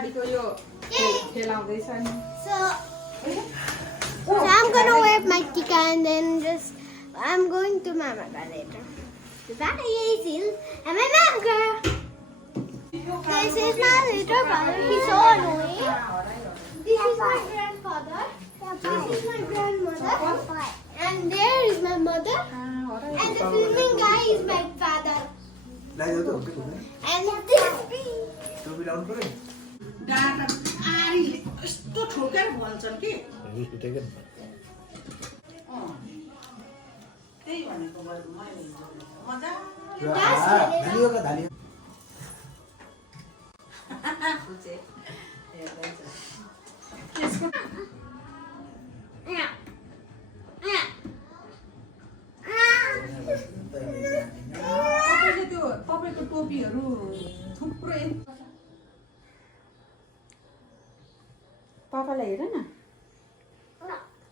पछाडिको यो खेलाउँदैछ नि So I'm gonna wear my tika and then just I'm going to Mamaga later. Bye, Hazel. And my Mamaga. This is my little brother. He's so annoying. This is my grandfather. This is my grandmother. And there is my mother. And the filming guy is my father. And this is me. डाँडा आरीले यस्तो ठोकेर भन्छन् कि त्यही भनेको मैले मजा बुझे तपाईँले त्यो तपाईँको टोपीहरू थुप्रो पापालाई हेर न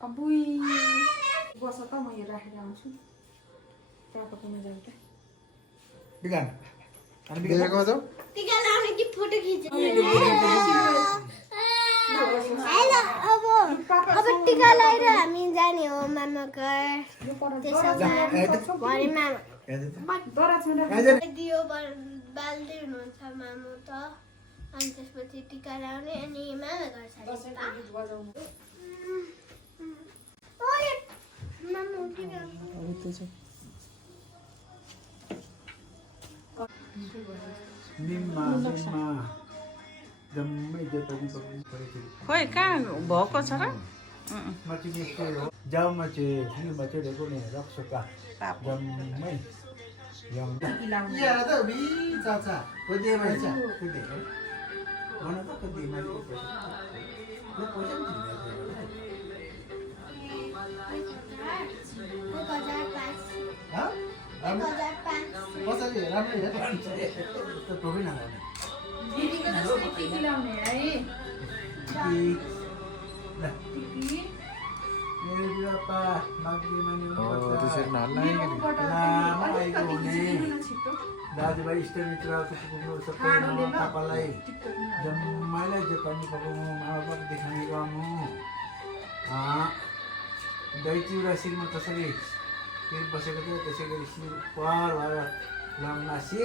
अबुई बस त म यो राखेर आउँछु पापाकोमा जाऊ त टिका लाउने कि फोटो खिच्ने हेलो अब टिका लगाएर हामी जाने हो मामा घर त्यसो भरे मामा दियो बाल्दै हुनुहुन्छ मामु त अनि त्यसपछि टिका लगाउने अनि मामा घर खोइ कहाँ भएको छ र जाउमा चाहिँ फिल्ममा चाहिँ रहेको नि रक्सका जम्मै दाजुभाइ इष्टमित्र सबै पापालाई जम्मैलाई जो पनि पकाउनु माबाप देखाउने गर्नु दही चिउरा शिरमा कसरी फेरि बसेको थियो त्यसै गरी शिर पर भएर लम्नासी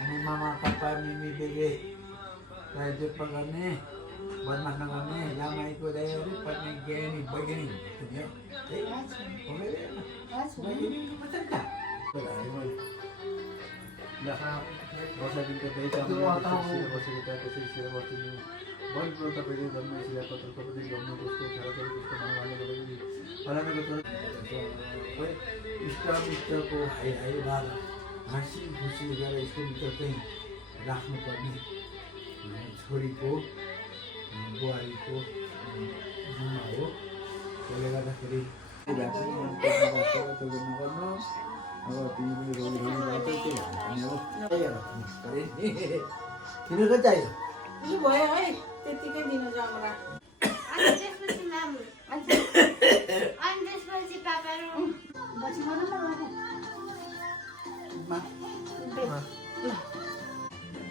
अनि मामा पापा मिमी बेगे जो पकाउने बदमास नगर्ने लामाईको दाइहरू पत्नी ज्ञानी वैज्ञानिक वर्षादिनको दही बसेको त्यहाँ त्यसरी सेवा बस्दिनु बल्ल तपाईँले जन्म शिला पत्र तपाईँले जन्म कस्तो छोराछोरी कस्तो मानवाले फलानाको इष्टको हाई हाई भाग हाँसी खुसी गरेर इष्टमित्र चाहिँ राख्नुपर्ने छोरीको बुहारीको जुम्मा हो त्यसले गर्दाखेरि नगर्नु अब तिमी पनि रोगी जान्छ किन चाहियो भयो है त्यतिकै दिनु जाउँला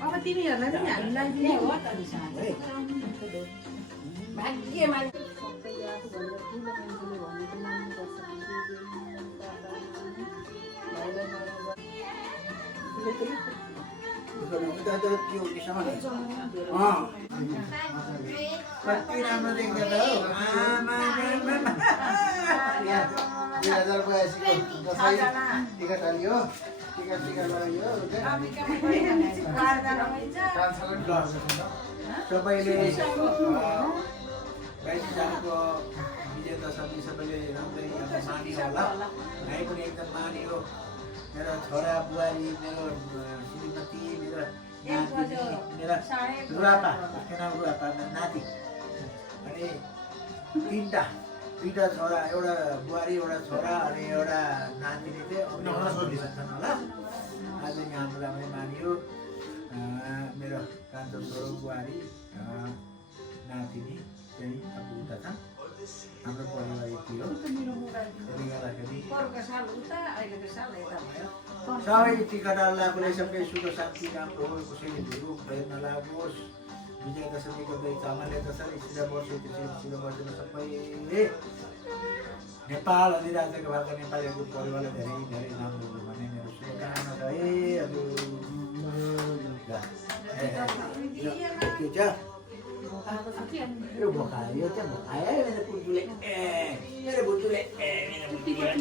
अब तिमीहरूलाई पनि हामीलाई दिने हो भाग्यमा कति राम्रो देख्दै हो 2082 टिकट हालियो टिकट लगाइयो सबैले जानेको विजय दशमी सबैले राम्रै मानियो होला भाइ पनि एकदम मानियो मेरो छोरा बुहारी मेरो श्रीमती मेरो नाति मेरा रुवापा नाति अनि दुईटा छोरा एउटा बुहारी एउटा छोरा अनि एउटा नातिले चाहिँ छन् होला आज यहाँ हाम्रो राम्रै मानियो मेरो कान्छो छोरो बुहारी नातिनी चाहिँ अब उता छन् हाम्रो परिवार यति हो त्यसले गर्दाखेरि सबै टिकट अल्लाहले सबै सुख शान्ति राम्रो होस् कसैले भिड भएर नलागोस् विजयदशमीको दुई चामलले जसरी शिर वर्षौ त्यसरी शिर वर्षमा सबै नेपाल अधिराज्यका भएका नेपालीहरूको परिवारलाई धेरै धेरै राम्रो होस् भन्ने मेरो शुभकामना छ है हजुर। के छ यो भखायो यो चाहिँ भखायो है मेरो पुतुले मेरो बुतुले मेरो बुतुले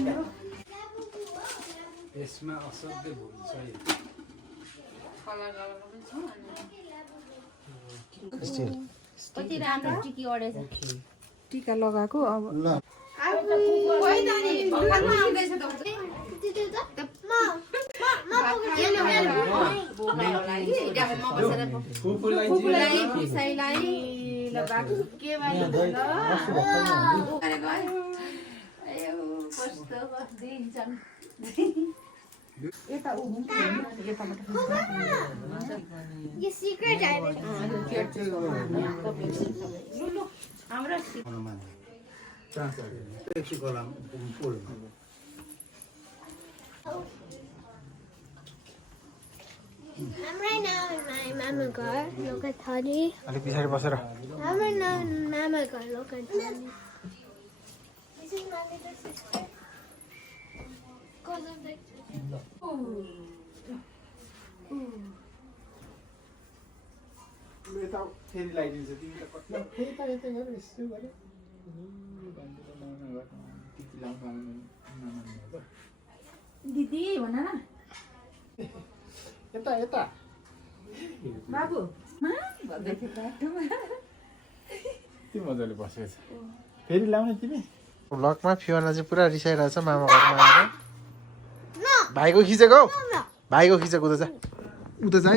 यसमा असाध्यै भुल छ है। कति राम्रो टिकी अडेछ। टिका लगाएको अब यो सिक्रेट आइरहेछ। I'm right now in my mama car. Look at Toddy. अलिक पछाडि बसेर I'm right now in mama car. Look at Toddy. This is my little sister. Cause of the. यता फेरि लगाइदिन्छ तिमी त कति यता यता गरेर यसो गरे टिकी लाउनु दिदी भन न यता यता बाबु भन्दै थियो बाटोमा। यति मजाले बसेको छ फेरि लाउने तिमी ब्लगमा फियोना चाहिँ पुरा रिसाइरहेछ मामा घरमा आएर No. भाइको खिचेको हौ No. भाइको खिचेको उता चाहिँ कृष्ण